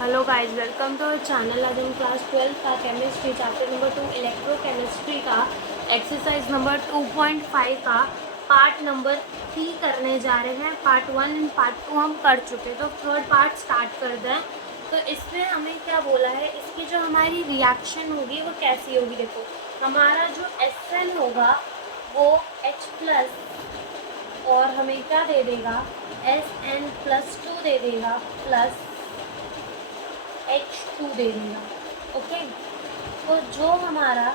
Hello guys, welcome to our channel. आज हम class 12 का केमिस्ट्री चैप्टर नंबर 2 इलेक्ट्रोकेमिस्ट्री का एक्सरसाइज नंबर 2.5 का पार्ट नंबर 3 करने जा रहे हैं। पार्ट 1 एंड पार्ट 2 हम कर चुके, तो थर्ड पार्ट स्टार्ट कर दें। तो इसमें हमें क्या बोला है, इसकी जो हमारी रिएक्शन होगी वो कैसी होगी। देखो, हमारा जो SN होगा वो H+ और हमें क्या दे देगा, SN+2 दे देगा प्लस H2 दे देगा। ओके, तो जो हमारा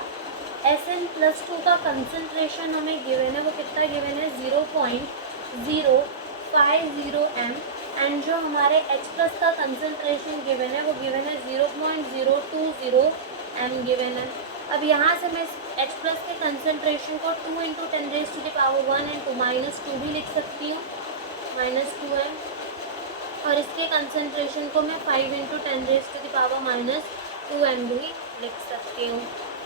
SN+2 का कंसंट्रेशन हमें गिवन है वो कितना गिवन है, 0.050 m, एंड जो हमारे H+ का कंसंट्रेशन गिवन है वो गिवन है 0.020 m गिवन है। अब यहाँ से मैं H+ के कंसंट्रेशन को 2 × 10⁻⁴ एंड 2 भी लिख सकती हूँ, -2m, और इसके कंसंट्रेशन को मैं 5 × 10⁻⁻2m भी लिख सकती हूँ।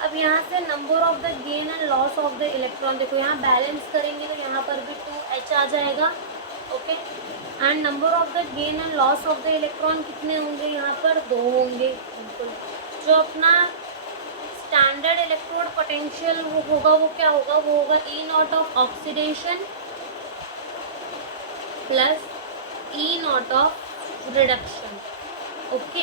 अब यहाँ से number of the gain and loss of the electron, देखो यहाँ बैलेंस करेंगे तो यहाँ पर भी 2H आ जाएगा। Okay, and number of the gain and loss of the electron कितने होंगे, यहाँ पर 2 होंगे। बिल्कुल, जो अपना स्टैंडर्ड इलेक्ट्रोड पोटेंशियल वो होगा, वो क्या होगा, वो होगा E0 of oxidation plus E0 of reduction. Okay,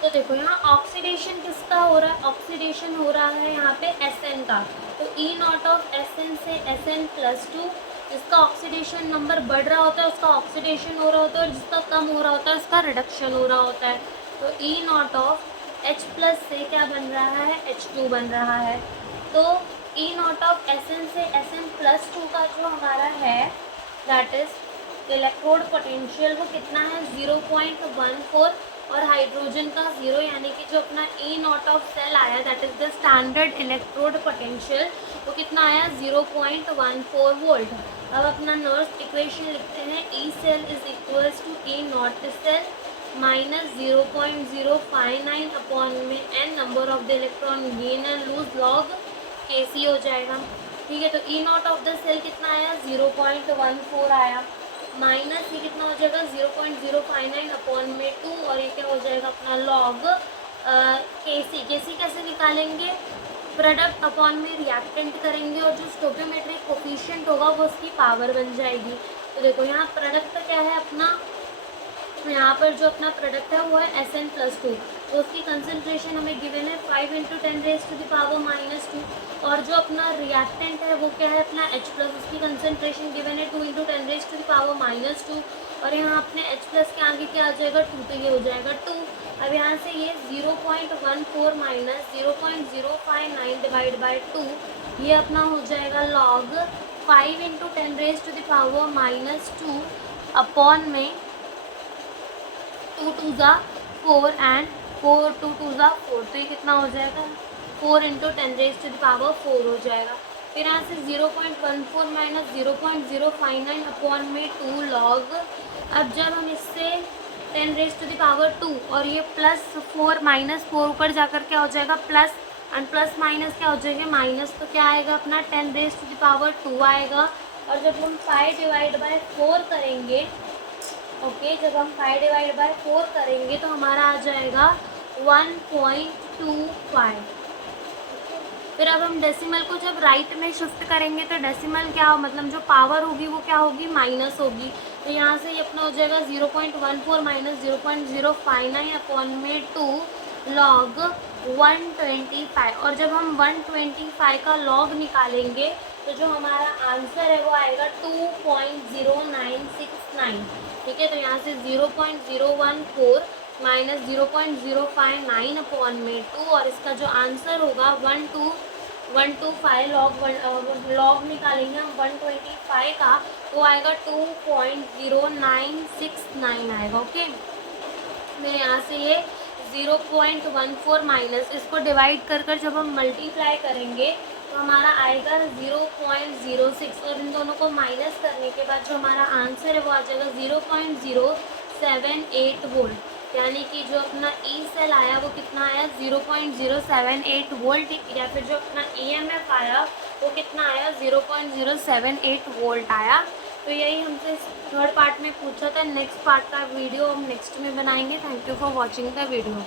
तो देखो यहाँ ऑक्सीडेशन किसका हो रहा है, ऑक्सीडेशन हो रहा है यहाँ पे SN का, तो E0 ऑफ SN से SN+2, जिसका ऑक्सीडेशन नंबर बढ़ रहा होता है उसका ऑक्सीडेशन हो रहा होता है, और जिसका कम हो रहा होता है उसका रिडक्शन हो रहा होता है। तो E0 ऑफ H+ से क्या बन रहा है, H2 बन रहा है। तो E0 ऑफ SN से SN+2 का जो हमारा है दैट इज इलेक्ट्रोड पोटेंशियल वो कितना है, 0.14, और हाइड्रोजन का 0, यानी कि जो अपना E0 ऑफ सेल आया that is the standard electrode potential वो कितना आया, 0.14 वोल्ट। अब अपना नर्स इक्वेशन लिखते हैं, E cell is equals to E0 cell minus 0.059 upon में n number of the electron gain and lose log Kc हो जाएगा। ठीक है, तो E0 ऑफ द सेल कितना आया, 0.14 आया, माइनस ये कितना हो जाएगा, 0.059 अपॉन में 2, और ये क्या हो जाएगा अपना लॉग Kc। कैसे निकालेंगे, प्रोडक्ट अपॉन में रिएक्टेंट करेंगे, और जो स्टोकियोमेट्रिक कोफिशिएंट होगा वो उसकी पावर बन जाएगी। तो देखो यहाँ प्रोडक्ट क्या है अपना, यहाँ पर जो अपना प्रोडक्ट है वो है SN+2, तो उसकी कंसंट्रेशन हमें गिवन है 5 × 10⁻⁻2, और जो अपना रिएक्टेंट है वो क्या है अपना H+, उसकी कंसंट्रेशन गिवन है 2 × 10⁻⁻2, और यहाँ अपने H+ के आगे क्या आ जाएगा, 2, तो ये हो जाएगा 2। अब यहाँ से ये 0.14 माइनस 0.059 डिवाइड बाई 2, ये अपना हो जाएगा लॉग 5 × 10⁻⁻2 अपॉन में 2 × 2 = 4 एंड 4 2 × 2 = 4, तो ये कितना हो जाएगा, 4 × 10⁻⁴ हो जाएगा। फिर यहाँ से 0.14 माइनस 0.059 अपॉन में 2 लॉग, अब जब हम इससे 10⁻² और ये +4 -4 ऊपर जाकर क्या हो जाएगा प्लस, एंड प्लस माइनस क्या हो जाएगा माइनस, तो क्या आएगा अपना 10⁻² आएगा। और जब हम 5/4 करेंगे, ओके, जब हम 5/4 करेंगे तो हमारा आ जाएगा 1.25। फिर अब हम डेसिमल को जब राइट में शिफ्ट करेंगे तो डेसिमल क्या हो, मतलब जो पावर होगी वो क्या होगी, माइनस होगी। तो यहाँ से ये अपना हो जाएगा 0.14 माइनस 0.059 अपॉन में 2 लॉग 125, और जब हम 125 का लॉग निकालेंगे तो जो हमारा आंसर है वो आएगा 2.0969। ठीक है, तो यहाँ से 0.014 माइनस 0.059 अपॉन में 2, और इसका जो आंसर होगा 125 लॉग निकालेंगे हम 125 का, तो आएगा 2.0969 आएगा। ओके, मैं यहाँ से ये 0.14 माइनस इसको डिवाइड कर जब हम मल्टीप्लाई करेंगे तो हमारा आएगा 0.06, और इन दोनों को माइनस करने के बाद जो हमारा आंसर है वो आ जाएगा 0.078 वोल्ट, यानी कि जो अपना ई सेल आया वो कितना आया, 0.078 वोल्ट, या फिर जो अपना EMF आया वो कितना आया, 0.078 वोल्ट आया। तो यही हमसे थर्ड पार्ट में पूछा था। नेक्स्ट पार्ट का वीडियो हम नेक्स्ट में बनाएंगे। Thank you for watching the video.